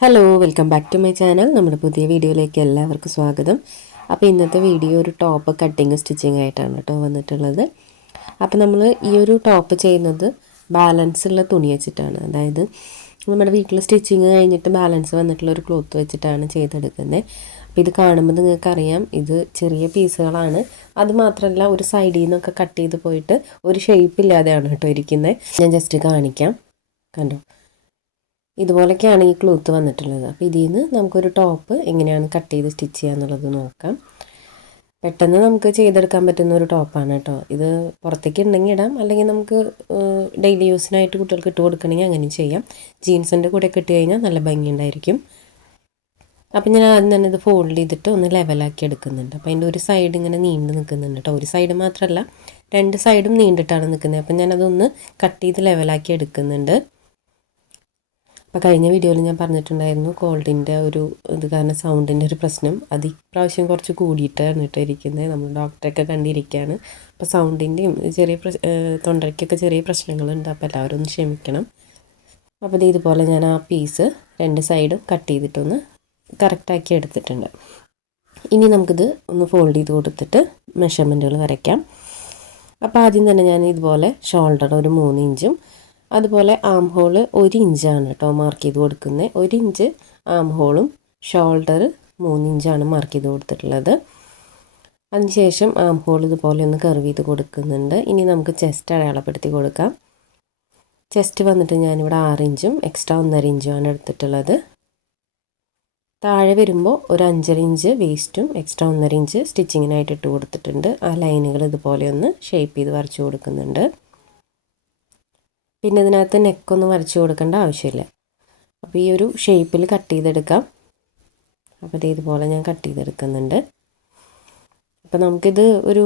Hello welcome back to my channel നമ്മുടെ പുതിയ വീഡിയോയിലേക്ക് എല്ലാവർക്കും സ്വാഗതം. അപ്പോൾ ഇന്നത്തെ വീഡിയോ ഒരു ടോപ്പ് കട്ടിങ് സ്റ്റിച്ചിങ് ആയിട്ടാണ് കേട്ടോ വന്നിട്ടുള്ളത്. അപ്പോൾ നമ്മൾ ഈ ഒരു ടോപ്പ് ചെയ്യുന്നത് ബാലൻസ് ഉള്ള തുണി വെച്ചിട്ടാണ്. അതായത് നമ്മുടെ വീട്ടിൽ സ്റ്റിച്ചിങ് കഴിഞ്ഞിട്ട് ബാലൻസ് വന്നിട്ടുള്ള ഒരു ക്ലോത്ത് വെച്ചിട്ടാണ് ചെയ്തെടുക്കുന്നത്. അപ്പോൾ ഇത് കാണുമ്പോൾ നിങ്ങൾക്കറിയാം ഇത് ചെറിയ പീസുകളാണ്. അത് മാത്രമല്ല ഒരു സൈഡിൽ നിന്നൊക്കെ കട്ട് ചെയ്ത് പോയിട്ട് ഒരു ഷേപ്പ് ഇല്ലാതെയാണ് കേട്ടോ ഇരിക്കുന്നത്. ഞാൻ ജസ്റ്റ് കാണിക്കാം. കണ്ടോ? ഇതുപോലൊക്കെയാണ് ഈ ക്ലോത്ത് വന്നിട്ടുള്ളത്. അപ്പോൾ ഇതിൽ നിന്ന് നമുക്കൊരു ടോപ്പ് എങ്ങനെയാണ് കട്ട് ചെയ്ത് സ്റ്റിച്ച് ചെയ്യുക എന്നുള്ളത് നോക്കാം. പെട്ടെന്ന് നമുക്ക് ചെയ്തെടുക്കാൻ പറ്റുന്ന ഒരു ടോപ്പാണ് കേട്ടോ ഇത് പുറത്തേക്ക് ഉണ്ടെങ്കിൽ ഇടാം. അല്ലെങ്കിൽ നമുക്ക് ഡെയിലി യൂസിനായിട്ട് കുട്ടികൾക്ക് ഇട്ട് കൊടുക്കണമെങ്കിൽ അങ്ങനെ ചെയ്യാം. ജീൻസിന്റെ കൂടെ ഇട്ട് കഴിഞ്ഞാൽ നല്ല ഭംഗിയുണ്ടായിരിക്കും. അപ്പം ഞാൻ ആദ്യം തന്നെ ഇത് ഫോൾഡ് ചെയ്തിട്ട് ഒന്ന് ലെവലാക്കി എടുക്കുന്നുണ്ട്. അപ്പോൾ അതിന്റെ ഒരു സൈഡ് ഇങ്ങനെ നീണ്ട് നിൽക്കുന്നുണ്ട് കേട്ടോ ഒരു സൈഡ് മാത്രമല്ല രണ്ട് സൈഡും നീണ്ടിട്ടാണ് നിൽക്കുന്നത്. അപ്പം ഞാനതൊന്ന് കട്ട് ചെയ്ത് ലെവലാക്കി എടുക്കുന്നുണ്ട്. അപ്പോൾ കഴിഞ്ഞ വീഡിയോയിൽ ഞാൻ പറഞ്ഞിട്ടുണ്ടായിരുന്നു കോൾഡിന്റെ ഒരു ഇത് കാരണം സൗണ്ടിന്റെ ഒരു പ്രശ്നം. അത് ഇപ്രാവശ്യം കുറച്ച് കൂടിയിട്ടാണ് കേട്ടോ ഇരിക്കുന്നത് നമ്മൾ ഡോക്ടറൊക്കെ കണ്ടിരിക്കുകയാണ് അപ്പോൾ സൗണ്ടിന്റെയും ചെറിയ തൊണ്ടയ്ക്കൊക്കെ ചെറിയ പ്രശ്നങ്ങളുണ്ട്. അപ്പോൾ എല്ലാവരും ഒന്ന് ക്ഷമിക്കണം. അപ്പോൾ ഇത് ഇതുപോലെ ഞാൻ ആ പീസ് രണ്ട് സൈഡും കട്ട് ചെയ്തിട്ടൊന്ന് കറക്റ്റാക്കി എടുത്തിട്ടുണ്ട്. ഇനി നമുക്കിത് ഒന്ന് ഫോൾഡ് ചെയ്ത് കൊടുത്തിട്ട് മെഷർമെന്റുകൾ വരയ്ക്കാം. അപ്പോൾ ആദ്യം തന്നെ ഞാൻ ഇതുപോലെ ഷോൾഡർ ഒരു മൂന്ന് ഇഞ്ചും അതുപോലെ ആം ഹോൾ ഒരു ഇഞ്ചാണ് കേട്ടോ മാർക്ക് ചെയ്ത് കൊടുക്കുന്നത് ഒരു ഇഞ്ച് ആം ഹോളും ഷോൾഡർ മൂന്നിഞ്ചാണ് മാർക്ക് ചെയ്ത് കൊടുത്തിട്ടുള്ളത്. അതിനുശേഷം ആം ഹോൾ ഇതുപോലെ ഒന്ന് കർവ് ചെയ്ത് കൊടുക്കുന്നുണ്ട്. ഇനി നമുക്ക് ചെസ്റ്റ് അടയാളപ്പെടുത്തി കൊടുക്കാം. ചെസ്റ്റ് വന്നിട്ട് ഞാനിവിടെ ആറ് ഇഞ്ചും എക്സ്ട്രാ ഒന്നര ഇഞ്ചുമാണ് എടുത്തിട്ടുള്ളത്. താഴെ വരുമ്പോൾ ഒരു അഞ്ചര ഇഞ്ച് വേസ്റ്റും എക്സ്ട്രാ ഒന്നര ഇഞ്ച് സ്റ്റിച്ചിങ്ങിനായിട്ട് ഇട്ട് കൊടുത്തിട്ടുണ്ട്. ആ ലൈനുകൾ ഇതുപോലെ ഒന്ന് ഷേപ്പ് ചെയ്ത് വരച്ചു കൊടുക്കുന്നുണ്ട്. പിന്നെ ഇതിനകത്ത് നെക്കൊന്നും വരച്ച് കൊടുക്കേണ്ട ആവശ്യമില്ല. അപ്പോൾ ഈ ഒരു ഷേപ്പിൽ കട്ട് ചെയ്തെടുക്കാം. അപ്പോൾ ഇത് ഇതുപോലെ ഞാൻ കട്ട് ചെയ്തെടുക്കുന്നുണ്ട്. അപ്പോൾ നമുക്കിത് ഒരു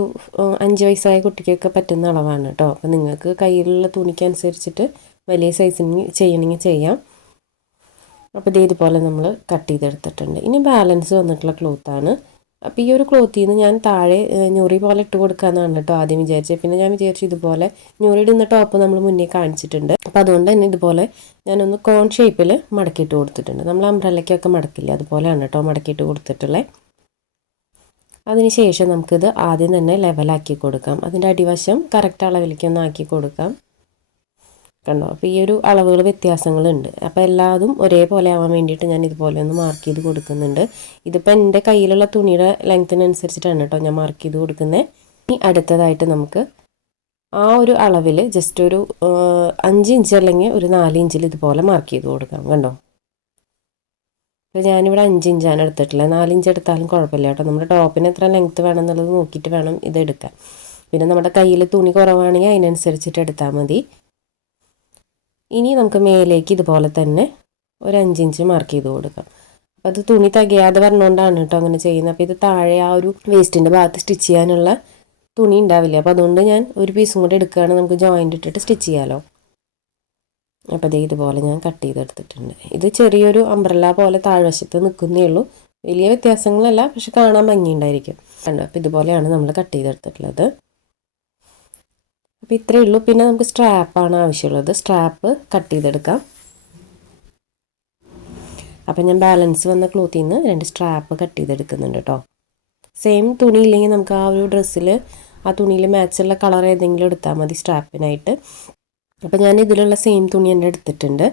അഞ്ച് വയസ്സായ കുട്ടിക്കൊക്കെ പറ്റുന്ന അളവാണ് കേട്ടോ അപ്പോൾ നിങ്ങൾക്ക് കയ്യിലുള്ള തുണിക്കനുസരിച്ചിട്ട് വലിയ സൈസിന് ചെയ്യണമെങ്കിൽ ചെയ്യാം. അപ്പോൾ ഇതേതുപോലെ നമ്മൾ കട്ട് ചെയ്തെടുത്തിട്ടുണ്ട്. ഇനി ബാലൻസ് വന്നിട്ടുള്ള ക്ലോത്താണ് അപ്പോൾ ഈ ഒരു ക്ലോത്തിൽ നിന്ന് ഞാൻ താഴെ ഞൊറി പോലെ ഇട്ട് കൊടുക്കാമെന്നാണ് കേട്ടോ ആദ്യം വിചാരിച്ചത്. പിന്നെ ഞാൻ വിചാരിച്ചു ഇതുപോലെ ഞൊറി ഇടുന്ന ടോപ്പ് നമ്മൾ മുന്നേ കാണിച്ചിട്ടുണ്ട്. അപ്പോൾ അതുകൊണ്ട് തന്നെ ഇതുപോലെ ഞാനൊന്ന് കോൺ ഷേപ്പിൽ മടക്കിയിട്ട് കൊടുത്തിട്ടുണ്ട്. നമ്മൾ അംബ്രല്ലയ്ക്കൊക്കെ മടക്കില്ല? അതുപോലെയാണ് കേട്ടോ മടക്കിയിട്ട് കൊടുത്തിട്ടുള്ളത് അതിനുശേഷം നമുക്കിത് ആദ്യം തന്നെ ലെവലാക്കി കൊടുക്കാം. അതിന്റെ അടിവശം കറക്റ്റ് അളവിലേക്ക് ഒന്ന് ആക്കി കൊടുക്കാം. കണ്ടോ? അപ്പോൾ ഈ ഒരു അളവുകൾ വ്യത്യാസങ്ങളുണ്ട്. അപ്പോൾ എല്ലാതും ഒരേപോലെ ആവാൻ വേണ്ടിയിട്ട് ഞാൻ ഇതുപോലെ ഒന്ന് മാർക്ക് ചെയ്ത് കൊടുക്കുന്നുണ്ട്. ഇതിപ്പോൾ എന്റെ കയ്യിലുള്ള തുണിയുടെ ലെങ്ത്തിനനുസരിച്ചിട്ടാണ് കേട്ടോ ഞാൻ മാർക്ക് ചെയ്ത് കൊടുക്കുന്നത് ഇനി അടുത്തതായിട്ട് നമുക്ക് ആ ഒരു അളവിൽ ജസ്റ്റ് ഒരു അഞ്ച് ഇഞ്ച് അല്ലെങ്കിൽ ഒരു നാല് ഇഞ്ചിൽ ഇതുപോലെ മാർക്ക് ചെയ്ത് കൊടുക്കാം. കണ്ടോ? അപ്പോൾ ഞാനിവിടെ അഞ്ച് ഇഞ്ചാണ് എടുത്തിട്ടുള്ളത്. നാല് ഇഞ്ച് എടുത്താലും കുഴപ്പമില്ല കേട്ടോ നമ്മുടെ ടോപ്പിന് എത്ര ലെങ്ത്ത് വേണം എന്നുള്ളത് നോക്കിയിട്ട് വേണം ഇത് എടുക്കാൻ. പിന്നെ നമ്മുടെ കയ്യിൽ തുണി കുറവാണെങ്കിൽ അതിനനുസരിച്ചിട്ട് എടുത്താൽ മതി. ഇനി നമുക്ക് മേലേക്ക് ഇതുപോലെ തന്നെ ഒരു അഞ്ചിഞ്ച് മാർക്ക് ചെയ്ത് കൊടുക്കാം. അപ്പം അത് തുണി തികയാതെ പറഞ്ഞുകൊണ്ടാണ് കേട്ടോ അങ്ങനെ ചെയ്യുന്നത്. അപ്പോൾ ഇത് താഴെ ആ ഒരു വേസ്റ്റിന്റെ ഭാഗത്ത് സ്റ്റിച്ച് ചെയ്യാനുള്ള തുണി ഉണ്ടാവില്ല? അപ്പോൾ അതുകൊണ്ട് ഞാൻ ഒരു പീസും കൂടെ എടുക്കുകയാണ്. നമുക്ക് ജോയിന്റ് ഇട്ടിട്ട് സ്റ്റിച്ച് ചെയ്യാമല്ലോ അപ്പോൾ അതേ ഇതുപോലെ ഞാൻ കട്ട് ചെയ്തെടുത്തിട്ടുണ്ട്. ഇത് ചെറിയൊരു അംബ്രല്ല പോലെ താഴ്വശത്ത് നിൽക്കുന്നേ ഉള്ളൂ. വലിയ വ്യത്യാസങ്ങളല്ല പക്ഷെ കാണാൻ ഭംഗിയുണ്ടായിരിക്കും. കണ്ടോ? അപ്പോൾ ഇതുപോലെയാണ് നമ്മൾ കട്ട് ചെയ്തെടുത്തിട്ടുള്ളത്. അപ്പോൾ ഇത്രയേ ഉള്ളൂ. പിന്നെ നമുക്ക് സ്ട്രാപ്പാണ് ആവശ്യമുള്ളത്. സ്ട്രാപ്പ് കട്ട് ചെയ്തെടുക്കാം. അപ്പം ഞാൻ ബാലൻസ് വന്ന ക്ലോത്തിൽ നിന്ന് രണ്ട് സ്ട്രാപ്പ് കട്ട് ചെയ്തെടുക്കുന്നുണ്ട് കേട്ടോ സെയിം തുണി ഇല്ലെങ്കിൽ നമുക്ക് ആ ഒരു ഡ്രസ്സിൽ ആ തുണിയിൽ മാച്ചുള്ള കളർ ഏതെങ്കിലും എടുത്താൽ മതി സ്ട്രാപ്പിനായിട്ട് അപ്പോൾ ഞാൻ ഇതിലുള്ള സെയിം തുണി തന്നെ എടുത്തിട്ടുണ്ട്.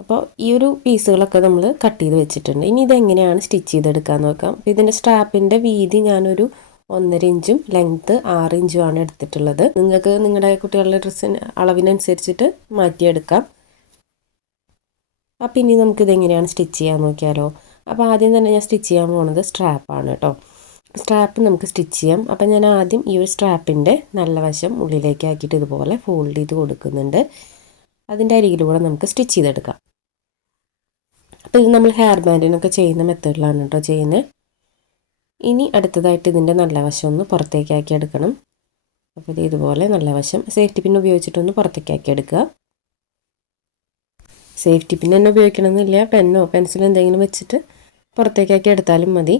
അപ്പോൾ ഈ ഒരു പീസുകളൊക്കെ നമ്മൾ കട്ട് ചെയ്ത് വെച്ചിട്ടുണ്ട്. ഇനി ഇതെങ്ങനെയാണ് സ്റ്റിച്ച് ചെയ്തെടുക്കാൻ നോക്കാം. അപ്പോൾ ഇതിന്റെ സ്ട്രാപ്പിന്റെ വീതി ഞാനൊരു ഒന്നര ഇഞ്ചും ലെങ്ത് ആറ് ഇഞ്ചുമാണ് എടുത്തിട്ടുള്ളത്. നിങ്ങൾക്ക് നിങ്ങളുടെ കുട്ടികളുടെ ഡ്രസ്സിന് അളവിനനുസരിച്ചിട്ട് മാറ്റിയെടുക്കാം. അപ്പം ഇനി നമുക്കിത് എങ്ങനെയാണ് സ്റ്റിച്ച് ചെയ്യാൻ നോക്കിയാലോ? അപ്പോൾ ആദ്യം തന്നെ ഞാൻ സ്റ്റിച്ച് ചെയ്യാൻ പോകുന്നത് സ്ട്രാപ്പാണ് കേട്ടോ സ്ട്രാപ്പ് നമുക്ക് സ്റ്റിച്ച് ചെയ്യാം. അപ്പം ഞാൻ ആദ്യം ഈ ഒരു സ്ട്രാപ്പിന്റെ നല്ല വശം ഉള്ളിലേക്ക് ആക്കിയിട്ട് ഇതുപോലെ ഫോൾഡ് ചെയ്ത് കൊടുക്കുന്നുണ്ട്. അതിന്റെ അരികിലൂടെ നമുക്ക് സ്റ്റിച്ച് ചെയ്തെടുക്കാം. അപ്പോൾ ഇത് നമ്മൾ ഹെയർ ബാൻഡിനൊക്കെ ചെയ്യുന്ന മെത്തേഡിലാണ് കേട്ടോ ചെയ്യുന്നത്. ഇനി അടുത്തതായിട്ട് ഇതിന്റെ നല്ല വശം ഒന്ന് പുറത്തേക്കാക്കി എടുക്കണം. അപ്പോൾ ഇത് ഇതുപോലെ നല്ല വശം സേഫ്റ്റി പിൻ ഉപയോഗിച്ചിട്ടൊന്ന് പുറത്തേക്കാക്കി എടുക്കുക. സേഫ്റ്റി പിൻ തന്നെ ഉപയോഗിക്കണമെന്നില്ല. പെന്നോ പെൻസിലോ എന്തെങ്കിലും വെച്ചിട്ട് പുറത്തേക്കാക്കി എടുത്താലും മതി.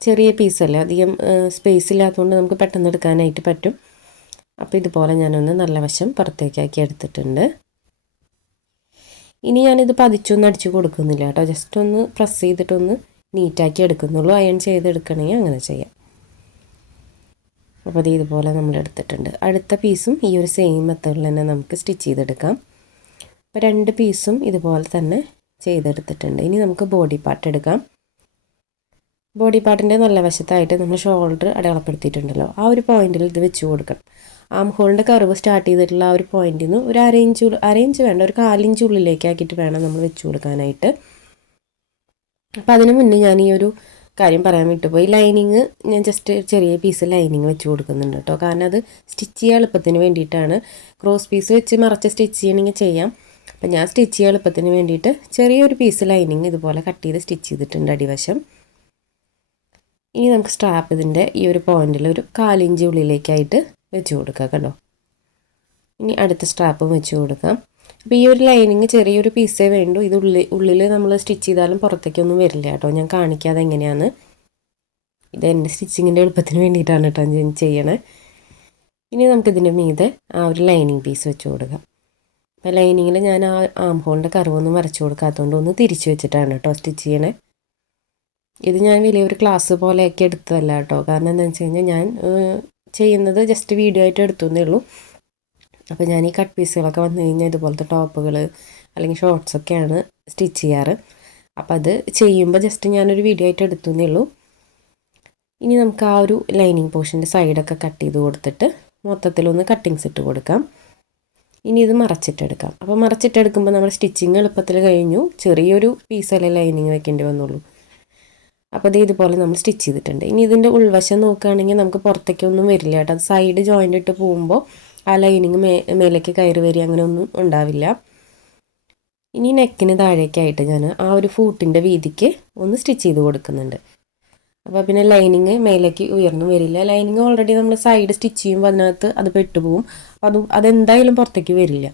ചെറിയ പീസല്ലേ അധികം സ്പേസ് ഇല്ലാത്തതുകൊണ്ട് നമുക്ക് പെട്ടെന്ന് എടുക്കാനായിട്ട് പറ്റും. അപ്പോൾ ഇതുപോലെ ഞാനൊന്ന് നല്ല വശം പുറത്തേക്കാക്കി എടുത്തിട്ടുണ്ട്. ഇനി ഞാനിത് പതിച്ചൊന്നും അടിച്ചു കൊടുക്കുന്നില്ല കേട്ടോ. ജസ്റ്റ് ഒന്ന് പ്രസ് ചെയ്തിട്ടൊന്ന് നീറ്റാക്കി എടുക്കുന്നുള്ളൂ. അയൺ ചെയ്തെടുക്കണമെങ്കിൽ അങ്ങനെ ചെയ്യാം. അപ്പോൾ അത് ഇതുപോലെ നമ്മൾ എടുത്തിട്ടുണ്ട്. അടുത്ത പീസും ഈ ഒരു സെയിം മെത്തേഡിൽ തന്നെ നമുക്ക് സ്റ്റിച്ച് ചെയ്തെടുക്കാം. അപ്പോൾ രണ്ട് പീസും ഇതുപോലെ തന്നെ ചെയ്തെടുത്തിട്ടുണ്ട്. ഇനി നമുക്ക് ബോഡി പാർട്ട് എടുക്കാം. ബോഡി പാർട്ടിന്റെ നല്ല വശത്തായിട്ട് നമ്മൾ ഷോൾഡർ അടയാളപ്പെടുത്തിയിട്ടുണ്ടല്ലോ. ആ ഒരു പോയിന്റിൽ ഇത് വെച്ച് കൊടുക്കണം. ആം ഹോളിന്റെ കർവ് സ്റ്റാർട്ട് ചെയ്തിട്ടുള്ള ആ ഒരു പോയിന്റിൽ നിന്ന് ഒരു അരയിഞ്ച് അരയിഞ്ച് വേണ്ട ഒരു കാലിഞ്ച് ഉള്ളിലേക്ക് ആക്കിയിട്ട് വേണം നമ്മൾ വെച്ച് കൊടുക്കാനായിട്ട്. അപ്പോൾ അതിന് മുന്നേ ഞാൻ ഈ ഒരു കാര്യം പറയാൻ വിട്ടുപോയി. ലൈനിങ് ഞാൻ ജസ്റ്റ് ചെറിയ പീസ് ലൈനിങ് വെച്ച് കൊടുക്കുന്നുണ്ട് കേട്ടോ. കാരണം അത് സ്റ്റിച്ച് ചെയ്യാൻ എളുപ്പത്തിന് വേണ്ടിയിട്ടാണ്. ക്രോസ് പീസ് വെച്ച് മറച്ച് സ്റ്റിച്ച് ചെയ്യണമെങ്കിൽ ചെയ്യാം. അപ്പം ഞാൻ സ്റ്റിച്ച് ചെയ്യാൻ എളുപ്പത്തിന് വേണ്ടിയിട്ട് ചെറിയൊരു പീസ് ലൈനിങ് ഇതുപോലെ കട്ട് ചെയ്ത് സ്റ്റിച്ച് ചെയ്തിട്ടുണ്ട് അടിവശം. ഇനി നമുക്ക് സ്ട്രാപ്പ് ഇതിന്റെ ഈ ഒരു പോയിന്റിൽ ഒരു കാലിഞ്ച് ഉള്ളിലേക്കായിട്ട് വെച്ച് കൊടുക്കാം കേട്ടോ. ഇനി അടുത്ത സ്ട്രാപ്പും വെച്ച് കൊടുക്കാം. അപ്പോൾ ഈ ഒരു ലൈനിങ് ചെറിയൊരു പീസേ വേണ്ടു. ഇത് ഉള്ളിൽ ഉള്ളിൽ നമ്മൾ സ്റ്റിച്ച് ചെയ്താലും പുറത്തേക്കൊന്നും വരില്ല കേട്ടോ. ഞാൻ കാണിക്കാതെ എങ്ങനെയാണ് ഇത് എന്റെ സ്റ്റിച്ചിങ്ങിന്റെ എളുപ്പത്തിന് വേണ്ടിയിട്ടാണ് കേട്ടോ ഞാൻ ചെയ്യണേ. ഇനി നമുക്കിതിന്റെ മീതെ ആ ഒരു ലൈനിങ് പീസ് വെച്ച് കൊടുക്കാം. അപ്പോൾ ലൈനിങ്ങിൽ ഞാൻ ആ ആം ഹോളിന്റെ കറുവൊന്നും വരച്ചു കൊടുക്കാത്തതുകൊണ്ട് ഒന്ന് തിരിച്ച് വെച്ചിട്ടാണ് കേട്ടോ സ്റ്റിച്ച് ചെയ്യണേ. ഇത് ഞാൻ വലിയൊരു ക്ലാസ് പോലെയൊക്കെ എടുത്തതല്ല കേട്ടോ. കാരണം എന്താണെന്ന് വെച്ച് കഴിഞ്ഞാൽ ഞാൻ ചെയ്യുന്നത് ജസ്റ്റ് വീഡിയോ ആയിട്ട് എടുത്തു എന്നേ ഉള്ളൂ. അപ്പോൾ ഞാൻ ഈ കട്ട് പീസുകളൊക്കെ വന്നു കഴിഞ്ഞാൽ ഇതുപോലത്തെ ടോപ്പുകൾ അല്ലെങ്കിൽ ഷോർട്ട്സൊക്കെയാണ് സ്റ്റിച്ച് ചെയ്യാറ്. അപ്പോൾ അത് ചെയ്യുമ്പോൾ ജസ്റ്റ് ഞാനൊരു വീഡിയോ ആയിട്ട് എടുത്തുന്നേ ഉള്ളൂ. ഇനി നമുക്ക് ആ ഒരു ലൈനിങ് പോർഷന്റെ സൈഡൊക്കെ കട്ട് ചെയ്ത് കൊടുത്തിട്ട് മൊത്തത്തിലൊന്ന് കട്ടിങ്സ് ഇട്ട് കൊടുക്കാം. ഇനി ഇത് മറച്ചിട്ടെടുക്കാം അപ്പോൾ മറച്ചിട്ടെടുക്കുമ്പോൾ നമ്മൾ സ്റ്റിച്ചിങ് എളുപ്പത്തിൽ കഴിഞ്ഞു. ചെറിയൊരു പീസല്ലേ ലൈനിങ് വെക്കേണ്ടി വന്നുള്ളൂ. അപ്പോൾ ഇത് ഇതുപോലെ നമ്മൾ സ്റ്റിച്ച് ചെയ്തിട്ടുണ്ട്. ഇനി ഇതിന്റെ ഉൾവശം നോക്കുകയാണെങ്കിൽ നമുക്ക് പുറത്തേക്കൊന്നും വരില്ല കേട്ടോ. അത് സൈഡ് ജോയിന്റ് ഇട്ട് പോകുമ്പോൾ ആ ലൈനിങ് മേ മേലേക്ക് കയറി വരിക അങ്ങനെ ഒന്നും ഉണ്ടാവില്ല. ഇനി നെക്കിന് താഴേക്കായിട്ട് ഞാൻ ആ ഒരു ഫൂട്ടിന്റെ വീതിക്ക് ഒന്ന് സ്റ്റിച്ച് ചെയ്ത് കൊടുക്കുന്നുണ്ട്. അപ്പോൾ പിന്നെ ലൈനിങ് മേലേക്ക് ഉയർന്നു വരില്ല. ലൈനിങ് ഓൾറെഡി നമ്മൾ സൈഡ് സ്റ്റിച്ച് ചെയ്യുമ്പോൾ അതിനകത്ത് അത് പെട്ടുപോകും അപ്പോൾ അത് അതെന്തായാലും പുറത്തേക്ക് വരില്ല.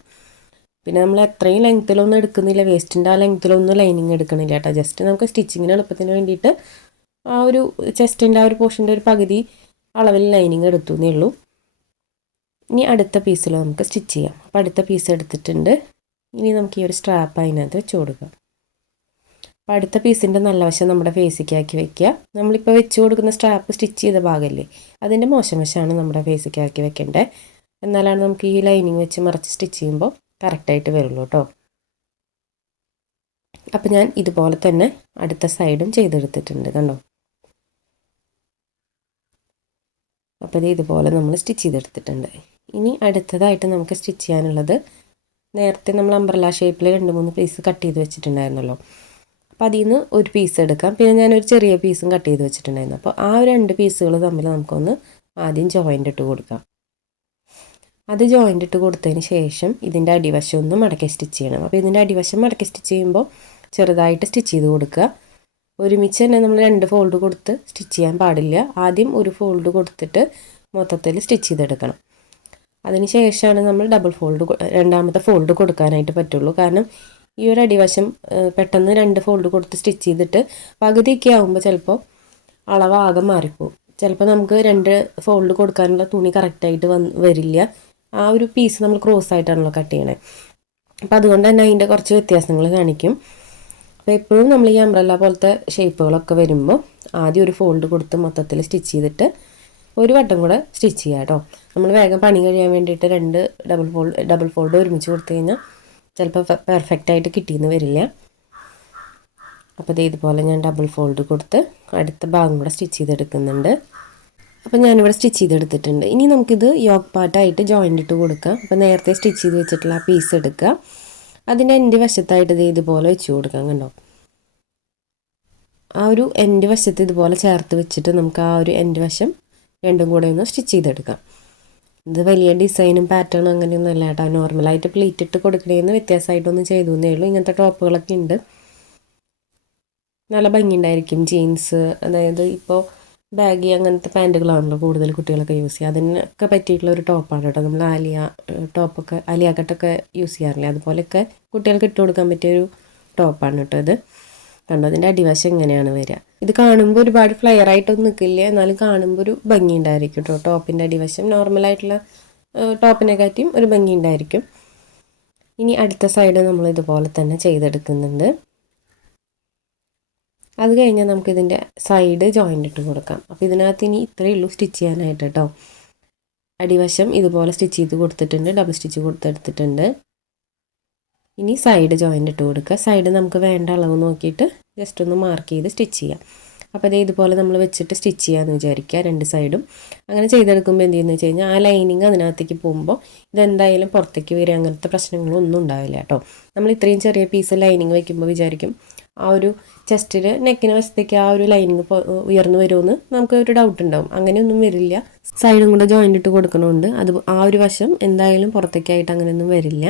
പിന്നെ നമ്മൾ എത്രയും ലെങ്ത്തിലൊന്നും എടുക്കുന്നില്ല. വേസ്റ്റിന്റെ ആ ലെങ്ത്തിലൊന്നും ലൈനിങ് എടുക്കണില്ല കേട്ടോ. ജസ്റ്റ് നമുക്ക് സ്റ്റിച്ചിങ്ങിന് എളുപ്പത്തിന് വേണ്ടിയിട്ട് ആ ഒരു ചെസ്റ്റിന്റെ ആ ഒരു പോർഷന്റെ ഒരു പകുതി അളവിൽ ലൈനിങ് എടുത്തു എന്നേ ഉള്ളൂ. ഇനി അടുത്ത പീസിൽ നമുക്ക് സ്റ്റിച്ച് ചെയ്യാം. അപ്പോൾ അടുത്ത പീസ് എടുത്തിട്ടുണ്ട്. ഇനി നമുക്ക് ഈ ഒരു സ്ട്രാപ്പ് അതിനകത്ത് വെച്ച് കൊടുക്കാം. അപ്പോൾ അടുത്ത പീസിന്റെ നല്ല വശം നമ്മുടെ ഫേസിക്കാക്കി വെക്കുക. നമ്മളിപ്പോൾ വെച്ച് കൊടുക്കുന്ന സ്ട്രാപ്പ് സ്റ്റിച്ച് ചെയ്ത ഭാഗമല്ലേ അതിന്റെ മോശം വശമാണ് നമ്മുടെ ഫേസിക്കാക്കി വെക്കേണ്ടത് എന്നാലാണ് നമുക്ക് ഈ ലൈനിങ് വെച്ച് മറച്ച് സ്റ്റിച്ച് ചെയ്യുമ്പോൾ കറക്റ്റായിട്ട് വരുള്ളൂ കേട്ടോ. അപ്പം ഞാൻ ഇതുപോലെ തന്നെ അടുത്ത സൈഡും ചെയ്തെടുത്തിട്ടുണ്ട് കണ്ടോ? അപ്പോൾ ഇത് ഇതുപോലെ നമ്മൾ സ്റ്റിച്ച് ചെയ്തെടുത്തിട്ടുണ്ട്. ഇനി അടുത്തതായിട്ട് നമുക്ക് സ്റ്റിച്ച് ചെയ്യാനുള്ളത് നേരത്തെ നമ്മൾ അംബ്രല ഷേപ്പിൽ രണ്ട് മൂന്ന് പീസ് കട്ട് ചെയ്ത് വെച്ചിട്ടുണ്ടായിരുന്നല്ലോ. അപ്പോൾ അതിൽ നിന്ന് ഒരു പീസ് എടുക്കാം. പിന്നെ ഞാനൊരു ചെറിയ പീസും കട്ട് ചെയ്ത് വെച്ചിട്ടുണ്ടായിരുന്നു. അപ്പോൾ ആ രണ്ട് പീസുകൾ തമ്മിൽ നമുക്കൊന്ന് ആദ്യം ജോയിന്റ് ഇട്ട് കൊടുക്കാം. അത് ജോയിന്റ് ഇട്ട് കൊടുത്തതിന് ശേഷം ഇതിന്റെ അടിവശം ഒന്ന് മടക്കി സ്റ്റിച്ച് ചെയ്യണം. അപ്പോൾ ഇതിന്റെ അടിവശം മടക്കി സ്റ്റിച്ച് ചെയ്യുമ്പോൾ ചെറുതായിട്ട് സ്റ്റിച്ച് ചെയ്ത് കൊടുക്കുക. ഒരുമിച്ച് തന്നെ നമ്മൾ രണ്ട് ഫോൾഡ് കൊടുത്ത് സ്റ്റിച്ച് ചെയ്യാൻ പാടില്ല. ആദ്യം ഒരു ഫോൾഡ് കൊടുത്തിട്ട് മൊത്തത്തിൽ സ്റ്റിച്ച് ചെയ്തെടുക്കണം. അതിന് ശേഷമാണ് നമ്മൾ ഡബിൾ ഫോൾഡ് രണ്ടാമത്തെ ഫോൾഡ് കൊടുക്കാനായിട്ട് പറ്റുള്ളൂ. കാരണം ഈ ഒരു അടിവശം പെട്ടെന്ന് രണ്ട് ഫോൾഡ് കൊടുത്ത് സ്റ്റിച്ച് ചെയ്തിട്ട് പകുതിയൊക്കെ ആകുമ്പോൾ ചിലപ്പോൾ അളവാകെ മാറിപ്പോവും. ചിലപ്പോൾ നമുക്ക് രണ്ട് ഫോൾഡ് കൊടുക്കാനുള്ള തുണി കറക്റ്റായിട്ട് വന്ന് വരില്ല. ആ ഒരു പീസ് നമ്മൾ ക്രോസ് ആയിട്ടാണല്ലോ കട്ട് ചെയ്യണേ. അപ്പോൾ അതുകൊണ്ട് തന്നെ അതിന്റെ കുറച്ച് വ്യത്യാസങ്ങൾ കാണിക്കും. അപ്പോൾ എപ്പോഴും നമ്മൾ ഈ അംബ്രല്ല പോലത്തെ ഷേപ്പുകളൊക്കെ വരുമ്പോൾ ആദ്യം ഒരു ഫോൾഡ് കൊടുത്ത് മൊത്തത്തിൽ സ്റ്റിച്ച് ചെയ്തിട്ട് ഒരു വട്ടം കൂടെ സ്റ്റിച്ച് ചെയ്യുക കേട്ടോ. നമ്മൾ വേഗം പണി കഴിയാൻ വേണ്ടിയിട്ട് രണ്ട് ഡബിൾ ഫോൾഡ് ഡബിൾ ഫോൾഡ് ഒരുമിച്ച് കൊടുത്തു കഴിഞ്ഞാൽ ചിലപ്പോൾ പെർഫെക്റ്റ് ആയിട്ട് കിട്ടിയെന്ന് വരില്ല. അപ്പോൾ ഇത് ഇതുപോലെ ഞാൻ ഡബിൾ ഫോൾഡ് കൊടുത്ത് അടുത്ത ഭാഗം കൂടെ സ്റ്റിച്ച് ചെയ്തെടുക്കുന്നുണ്ട്. അപ്പോൾ ഞാനിവിടെ സ്റ്റിച്ച് ചെയ്തെടുത്തിട്ടുണ്ട്. ഇനി നമുക്കിത് യോഗ് പാർട്ടായിട്ട് ജോയിന്റ് ഇട്ട് കൊടുക്കാം. അപ്പോൾ നേരത്തെ സ്റ്റിച്ച് ചെയ്ത് വെച്ചിട്ടുള്ള ആ പീസ് എടുക്കുക. അതിന്റെ എന്റെ വശത്തായിട്ട് ഇത് ഇതുപോലെ വെച്ച് കൊടുക്കാം കണ്ടോ. ആ ഒരു എന്റെ വശത്ത് ഇതുപോലെ ചേർത്ത് വെച്ചിട്ട് നമുക്ക് ആ ഒരു എന്റെ വശം രണ്ടും കൂടെ ഒന്ന് സ്റ്റിച്ച് ചെയ്തെടുക്കാം. ഇത് വലിയ ഡിസൈനും പാറ്റേണും അങ്ങനെയൊന്നും അല്ല കേട്ടോ. നോർമലായിട്ട് പ്ലീറ്റ് ഇട്ട് കൊടുക്കണേന്ന് വ്യത്യാസമായിട്ടൊന്നും ചെയ്തു എന്നേ ഉള്ളൂ. ഇങ്ങനത്തെ ടോപ്പുകളൊക്കെ ഉണ്ട്. നല്ല ഭംഗിയുണ്ടായിരിക്കും ജീൻസ് അതായത് ഇപ്പോൾ ബാഗി അങ്ങനത്തെ പാന്റുകളാണല്ലോ കൂടുതൽ കുട്ടികളൊക്കെ യൂസ് ചെയ്യുക. അതിനൊക്കെ പറ്റിയിട്ടുള്ള ഒരു ടോപ്പാണ് കേട്ടോ. നമ്മൾ ആലിയ ടോപ്പൊക്കെ ആലിയ കട്ടൊക്കെ യൂസ് ചെയ്യാറില്ലേ? അതുപോലെയൊക്കെ കുട്ടികൾക്ക് ഇട്ട് കൊടുക്കാൻ പറ്റിയ ഒരു ടോപ്പാണ് കേട്ടോ ഇത്. കണ്ടോ? അതിന്റെ അടിവശം എങ്ങനെയാണ് വരിക. ഇത് കാണുമ്പോൾ ഒരുപാട് ഫ്ലെയർ ആയിട്ടൊന്നും നിൽക്കില്ല എന്നാലും കാണുമ്പോൾ ഒരു ഭംഗി ഉണ്ടായിരിക്കും കേട്ടോ ടോപ്പിന്റെ അടിവശം നോർമലായിട്ടുള്ള ടോപ്പിനെ കാറ്റിയും ഒരു ഭംഗി ഉണ്ടായിരിക്കും. ഇനി അടുത്ത സൈഡ് നമ്മൾ ഇതുപോലെ തന്നെ ചെയ്തെടുക്കുന്നുണ്ട്. അത് കഴിഞ്ഞാൽ നമുക്കിതിന്റെ സൈഡ് ജോയിന്റ് ഇട്ട് കൊടുക്കാം. അപ്പോൾ ഇതിനകത്ത് ഇനി ഇത്രയേ ഉള്ളൂ സ്റ്റിച്ച് ചെയ്യാനായിട്ട് കേട്ടോ അടിവശം ഇതുപോലെ സ്റ്റിച്ച് ചെയ്ത് കൊടുത്തിട്ടുണ്ട്. ഡബിൾ സ്റ്റിച്ച് കൊടുത്തെടുത്തിട്ടുണ്ട്. ഇനി സൈഡ് ജോയിന്റ് ഇട്ട് കൊടുക്കുക. സൈഡ് നമുക്ക് വേണ്ട അളവ് നോക്കിയിട്ട് ജസ്റ്റ് ഒന്ന് മാർക്ക് ചെയ്ത് സ്റ്റിച്ച് ചെയ്യാം. അപ്പോൾ അതേ ഇതുപോലെ നമ്മൾ വെച്ചിട്ട് സ്റ്റിച്ച് ചെയ്യാമെന്ന് വിചാരിക്കുക രണ്ട് സൈഡും അങ്ങനെ ചെയ്തെടുക്കുമ്പോൾ എന്ത് ചെയ്യുന്നത് വെച്ച് കഴിഞ്ഞാൽ ആ ലൈനിങ് അതിനകത്തേക്ക് പോകുമ്പോൾ ഇതെന്തായാലും പുറത്തേക്ക് വരിക. അങ്ങനത്തെ പ്രശ്നങ്ങളൊന്നും ഉണ്ടാവില്ല കേട്ടോ. നമ്മൾ ഇത്രയും ചെറിയ പീസ് ലൈനിങ് വയ്ക്കുമ്പോൾ വിചാരിക്കും ആ ഒരു ചെസ്റ്റിൽ നെക്കിന് വശത്തേക്ക് ആ ഒരു ലൈനിങ് ഉയർന്നു വരുമെന്ന് നമുക്ക് ഒരു ഡൗട്ട് ഉണ്ടാവും. അങ്ങനെയൊന്നും വരില്ല. സൈഡും കൂടെ ജോയിന്റ് ഇട്ട് കൊടുക്കണമുണ്ട് അത് ആ ഒരു വശം എന്തായാലും പുറത്തേക്കായിട്ട് അങ്ങനെയൊന്നും വരില്ല.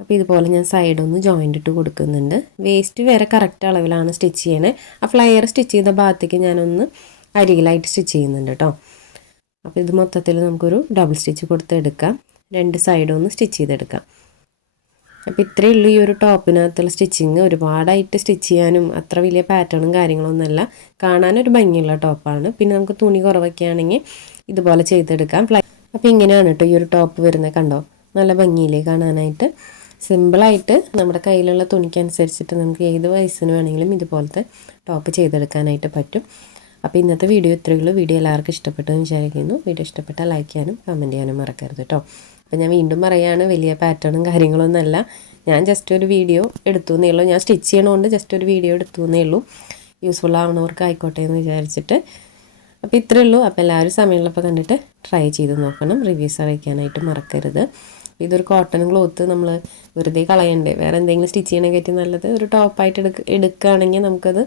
അപ്പോൾ ഇതുപോലെ ഞാൻ സൈഡൊന്ന് ജോയിന്റ് ഇട്ട് കൊടുക്കുന്നുണ്ട്. വേസ്റ്റ് വേറെ കറക്റ്റ് അളവിലാണ് സ്റ്റിച്ച് ചെയ്യണേ. ആ ഫ്ലയർ സ്റ്റിച്ച് ചെയ്ത ഭാഗത്തേക്ക് ഞാനൊന്ന് അരികിലായിട്ട് സ്റ്റിച്ച് ചെയ്യുന്നുണ്ട് കേട്ടോ അപ്പോൾ ഇത് മൊത്തത്തിൽ നമുക്കൊരു ഡബിൾ സ്റ്റിച്ച് കൊടുത്തെടുക്കാം. രണ്ട് സൈഡും ഒന്ന് സ്റ്റിച്ച് ചെയ്തെടുക്കാം. അപ്പോൾ ഇത്രയേ ഉള്ളൂ ഈ ഒരു ടോപ്പിനകത്തുള്ള സ്റ്റിച്ചിങ് ഒരുപാടായിട്ട് സ്റ്റിച്ച് ചെയ്യാനും അത്ര വലിയ പാറ്റേണും കാര്യങ്ങളൊന്നുമല്ല. കാണാനൊരു ഭംഗിയുള്ള ടോപ്പാണ് പിന്നെ നമുക്ക് തുണി കുറവൊക്കെ ആണെങ്കിൽ ഇതുപോലെ ചെയ്തെടുക്കാം. അപ്പോൾ ഇങ്ങനെയാണ് കേട്ടോ ഈ ഒരു ടോപ്പ് വരുന്നത് കണ്ടോ? നല്ല ഭംഗിയിലേ കാണാനായിട്ട്? സിമ്പിളായിട്ട് നമ്മുടെ കയ്യിലുള്ള തുണിക്കനുസരിച്ചിട്ട് നമുക്ക് ഏത് വയസ്സിന് വേണമെങ്കിലും ഇതുപോലത്തെ ടോപ്പ് ചെയ്തെടുക്കാനായിട്ട് പറ്റും. അപ്പോൾ ഇന്നത്തെ വീഡിയോ ഇത്രയേ ഉള്ളൂ. വീഡിയോ എല്ലാവർക്കും ഇഷ്ടപ്പെട്ടു എന്ന് വിചാരിക്കുന്നു. വീഡിയോ ഇഷ്ടപ്പെട്ടാൽ ലൈക്ക് ചെയ്യാനും കമന്റ് ചെയ്യാനും മറക്കരുത് കേട്ടോ. അപ്പോൾ ഞാൻ വീണ്ടും പറയുകയാണ് വലിയ പാറ്റേണും കാര്യങ്ങളൊന്നുമല്ല ഞാൻ ജസ്റ്റ് ഒരു വീഡിയോ എടുത്തു എന്നേ ഉള്ളൂ. ഞാൻ സ്റ്റിച്ച് ചെയ്യണമുണ്ട് ജസ്റ്റ് ഒരു വീഡിയോ എടുത്തു എന്നേ ഉള്ളൂ. യൂസ്ഫുൾ ആവണവർക്ക് ആയിക്കോട്ടെ എന്ന് വിചാരിച്ചിട്ട്. അപ്പോൾ ഇത്രയേ ഉള്ളൂ. അപ്പോൾ എല്ലാവരും സമയമുള്ളപ്പോൾ കണ്ടിട്ട് ട്രൈ ചെയ്ത് നോക്കണം. റിവ്യൂസ് അറിയിക്കാനായിട്ട് മറക്കരുത്. ഇതൊരു കോട്ടൺ ക്ലോത്ത് നമ്മൾ വെറുതെ കളയണ്ടേ. വേറെ എന്തെങ്കിലും സ്റ്റിച്ച് ചെയ്യണമെങ്കിൽ നല്ലത് ഒരു ടോപ്പായിട്ട് എടുക്ക എടുക്കുകയാണെങ്കിൽ നമുക്കത്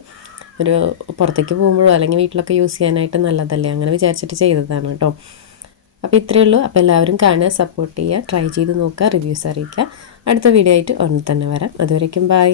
ഒരു പുറത്തേക്ക് പോകുമ്പോഴോ അല്ലെങ്കിൽ വീട്ടിലൊക്കെ യൂസ് ചെയ്യാനായിട്ട് നല്ലതല്ലേ? അങ്ങനെ വിചാരിച്ചിട്ട് ചെയ്തതാണ് കേട്ടോ അപ്പോൾ ഇത്രയേ ഉള്ളൂ. അപ്പോൾ എല്ലാവരും കാണുക സപ്പോർട്ട് ചെയ്യുക ട്രൈ ചെയ്ത് നോക്കുക റിവ്യൂസ് അറിയിക്കുക. അടുത്ത വീഡിയോ ആയിട്ട് ഉടനെ തന്നെ വരാം. അതുവരേക്കും ബൈ